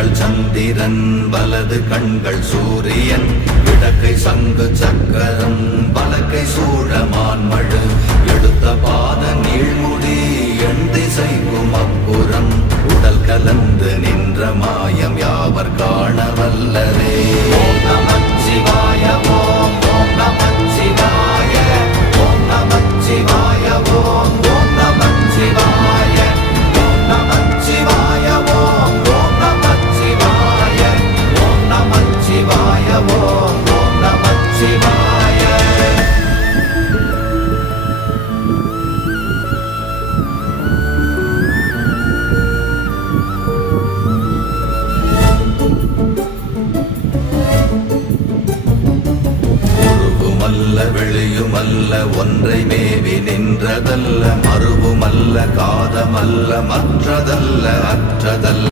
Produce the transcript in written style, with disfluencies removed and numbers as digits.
கண்கள் சந்திரன் வலது கண்கள் சூரியன் இடக்கை சங்கு சக்கரம் வலக்கை சூழமான்மழு எடுத்த பாத நீழ்முடி எண் திசைக்கும் அப்புறம் உடல் கலந்து நின்ற மாயம் யாவர் காண வல்லரே. ஓம் நமச்சிவாய ஓம் ஓம் நமச்சிவாய ஓம் நமச்சிவாய ஓம் ஓம் நமச்சிவாய ஓம் நமச்சிவாய ஓம் ஓம் நமச்சிவாய ஓம் நமச்சிவாய ஓம் ஓம் நமச்சிவாய. வெளியுமல்ல ஒன்றை மேவி நின்றதல்ல மறுவுமல்ல காதமல்ல மற்றதல்ல அற்றதல்ல